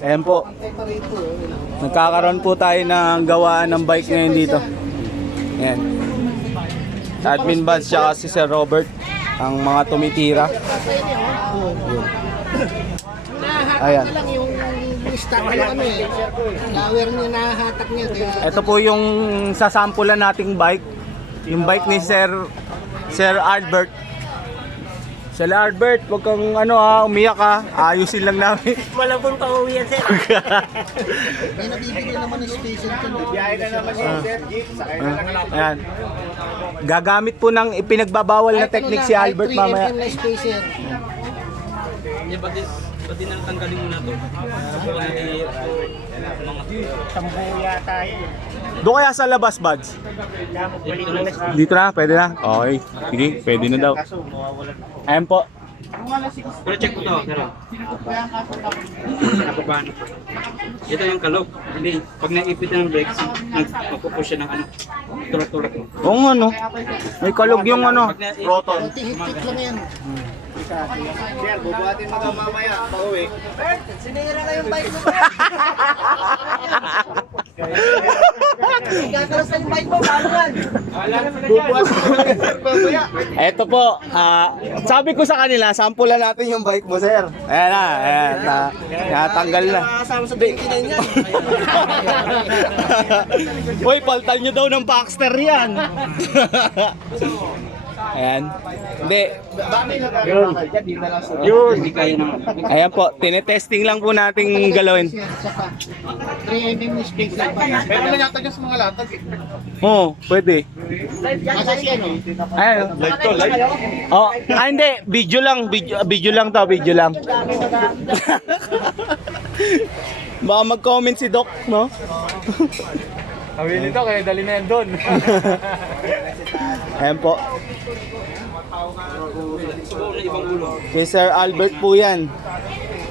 Ayan po. Nagkakaroon po tayo ng gawaan ng bike ngayon dito. Ayan. Admin Buds siya si Sir Robert. Ang mga tumitira. Ayan. Ito po yung sasampulan nating bike. Yung bike ni Sir Albert. Sir Albert, wag kang umiyak ha. Ayusin lang namin. Malabong pauwi yan, sir. May nabibigay naman ng station to. Biyahe na naman yung sir, jeep, sakay na lang lang. Ayan. Gagamit po ng ipinagbabawal na technique si Albert mamaya. Ba't din ang tanggalin mo na ito? Subukan natin mga sambu yata yun. Doon kaya sa labas, Buds? Dito na, pwede na? Okay, sige, pwede na daw. Ayan po. Pero check mo ito, pero nakapapano po. Ito yung kalog. Hindi, pag naipit na ng brakes, magpupush siya ng tulak-tulak mo. Oo nga no. May kalog yung rotor. Hit-hit lang yan. Sir, bubuhatin mo daw mamaya, pauwi. Sinira na yung bike mo. Gagalas na yung bike mo, paano yan? Bubuhatin mo lang sir, mamaya. Eto po, sabi ko sa kanila, sampulan natin yung bike mo, sir. Ayan na, ayan. Natanggal na. Kasama sa 29 yan. Uy, paltan nyo daw ng Baxter yan. Ayan. Hindi. Yun. Hindi kaya naman. Ayan po, tinetesting lang po nating galawin. 3mm space lang pa. Pero lang yata dyan sa mga latag eh. Oo, pwede. Asa si ano? Ayan. Live to, live. Oh, hindi, video lang, video lang to, video lang. Baka mag-comment si Doc, no? Sabi nito, kaya dali na yan doon. Ayan po. Subukan na ibang ulo. Kay Sir Albert po yan.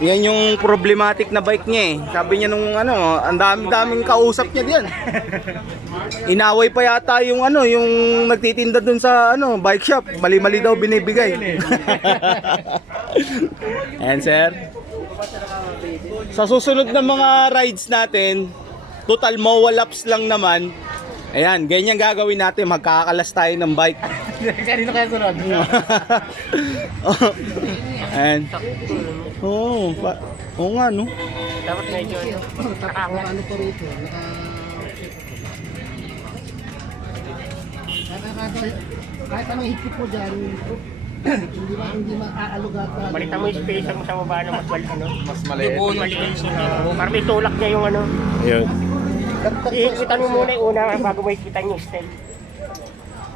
Yan yung problematic na bike niya eh. Sabi niya nung ang daming kausap niya diyan. Inaway pa yata yung yung nagtitinda dun sa bike shop. Mali-mali daw binibigay. Ayan sir. Sa susunod na mga rides natin, total MOA laps lang naman. Ayan, ganyan gagawin natin. Magkakalas tayo ng bike. Kanino kaya sunod? Ayan. Oo, oo nga no. Dapat medyo Ano po rito? Kahit anong higpit mo dyan, hindi maaalugata. balita mo yung space mo sa baba na mas Mas maliit. maliit siya. Para may tulak niya yung Ayun. Ikita mo muna yung una bago mo ikita yung stem.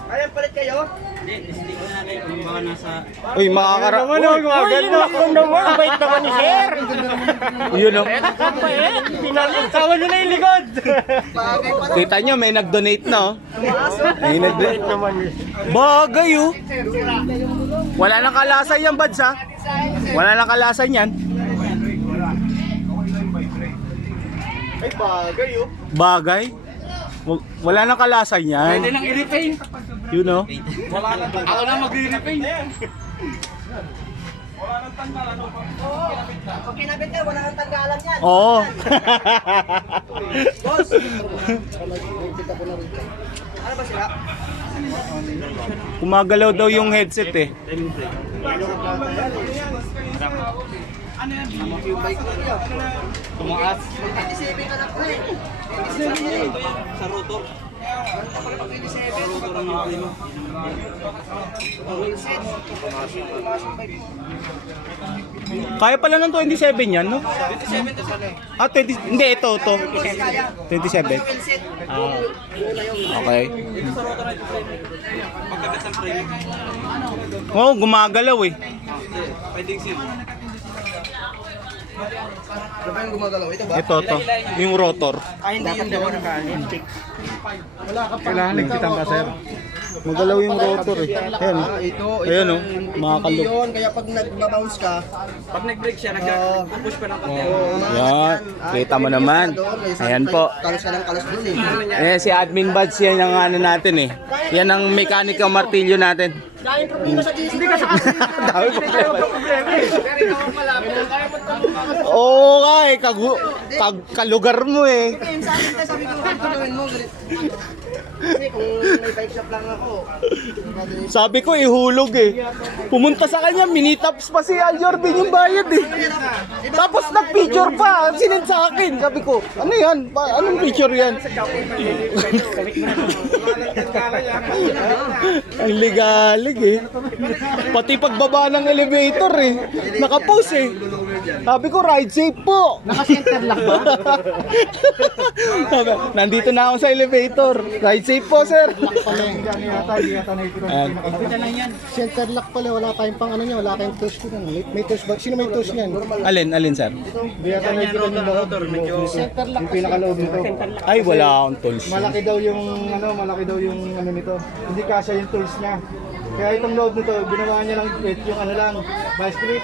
Ayan, palit kayo? Hindi, ko na natin kung baka nasa... Uy, makakara... Uy, yung lako naman, bait naman ni sir. Yun no. Bait, pinalit. Sama nyo na yung likod. Kita nyo, may nag-donate na May Bait naman. Bagay oh. Wala nang kalasan yan, Buds ha. Wala nang kalasan yan. Ay, bagay oh. Bagay. Wala nang kalasan yan. Pwede lang i-repaint. You know? Wala nang tanggal. Ako na mag-repaint. Pag kinabit ka, wala nang tanggalan yan. Oo. Boss! Ano ba sila? Kumagalaw daw yung headset eh. Yung bike ko niya. Tumaas. 27 ka na po eh. Sa rotor. Rotor ang mga mo. Kaya pala ng 27 yan, no? 27 to sa Ah, 20, hindi, ito. 27. Okay. Sa rotor ay pagkabit ng frame. Oo, gumagalaw eh. Pwedeng sim. Ano ba yung gumagalaw? Ito ba? Ito. Yung rotor. Ay, hindi yung daw na kanin. Kailangan ligpitan ka sir. Magalaw yung rotor eh. Ayan. Ito, Ayan oh, hindi makakalog. yun. Kaya pag nagbabounce ka, Pag nag-brake siya, nag-push pa ng konti. Yan, kita mo naman. Ayan po. kalas ka ng kalas dun eh. Eh si Admin Buds yan ang ano natin eh. Yan ang mechanical martilyo natin. Dahil problema sa GC. Hindi ka sa Dami problema. Oo nga eh, kalugar mo eh. Sa akin tayo, sabi ko, ano gawin mo? Kasi kung may bike shop lang ako, Sabi ko ihulog eh. Pumunta sa kanya, minitaps pa si Al Jordan yung bayad eh. Tapos nag-picture pa, sinend sa akin. Sabi ko, ano yan? Anong picture yan? Ang ligalig eh. Pati pagbaba ng elevator eh. Nakapost eh. Sabi ko, ride safe po. naka-center lock ba? Sabi, nandito na ako sa elevator. Ride safe po, sir. Ayan. Center lock pala, wala tayong pang ano niya, wala tayong tools ko. May tools ba? Sino may tools niyan? Alin, sir? Yan, rotor, medyo... Center lock. Yung pinakaloob nito. Ay, wala akong tools. Malaki daw yung ano nito. Hindi kasya yung tools niya. Kaya itong loob nito, ginawa niya lang yung ano lang, vice grip.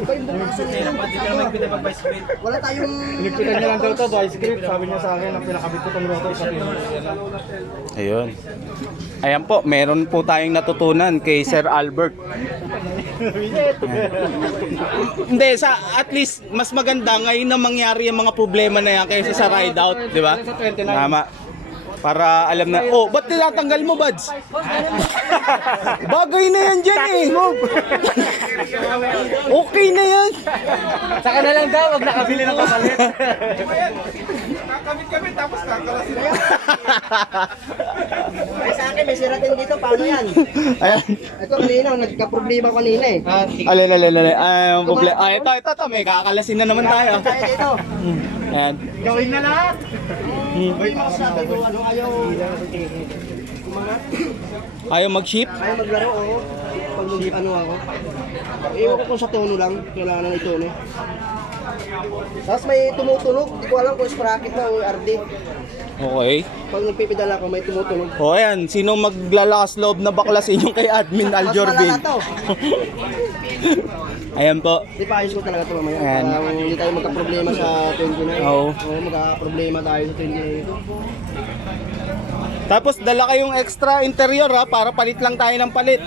Iba yung bukasan Hindi nila. ka naman pwede mag-vice grip. Wala tayong... Iligpitan niya lang daw to, vice grip. Sabi niya sa akin, ang pinakabit ko itong rotor sa Ayun. Ayan po, meron po tayong natutunan kay Sir Albert. Hindi, at least mas maganda ngayon na mangyari yung mga problema na yan kaysa sa ride out, di ba? Tama. Para alam na, oh, ba't tinatanggal mo, Buds? Bagay na yan dyan eh. Okay na yan. Saka na lang daw, wag nakabili ng kapalit. Ay, sa akin, may siratin dito, paano yan? Ayan. Ito kanina, nagka-problema kanina eh. Alin. Ang problema. Ito. May kakalasin na naman tayo. Kaya dito. Ayan. Gawin na lahat. Sabi ko, ano, ayaw Ayaw mag-ship? ayaw maglaro, oo. Pag ano ako. Iwan ko kung sa tono lang, kailangan ng itono. Tapos may tumutunog, hindi ko alam kung sprocket na o RD. Okay. Pag nagpipidala ako, may tumutunog. O ayan, sino maglalakas loob na baklasin yung kay Admin Al Mas Jordan? malala to. Ayan po. Di pa ayos ko talaga ito mamaya. Ayan. Para hindi tayo magka-problema sa 29. Oo. Oo, magka-problema tayo sa 29. Tapos dala kayong extra interior ha, para palit lang tayo ng palit.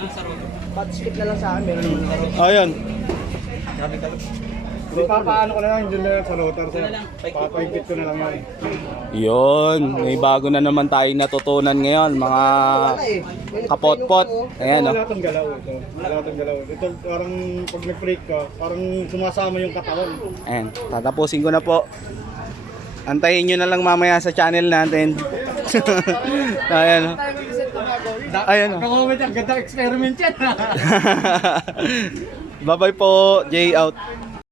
Pat skip na lang sa akin, meron yung karo. Ayun. Papaano ko na lang yung lang sa rotor, sir. Papaigit ko na lang yan. Yun, may bago na naman tayong natutunan ngayon, mga Wala eh. kapot-pot. Ayan Wala o. itong galaw ito. Wala itong galaw. Ito parang pag nag-brake ka, parang sumasama yung katawan. Ayan, tatapusin ko na po. Antayin nyo na lang mamaya sa channel natin. Ayan o. Ayan o. Comment ang ganda experiment yan. Bye bye po, Jay out.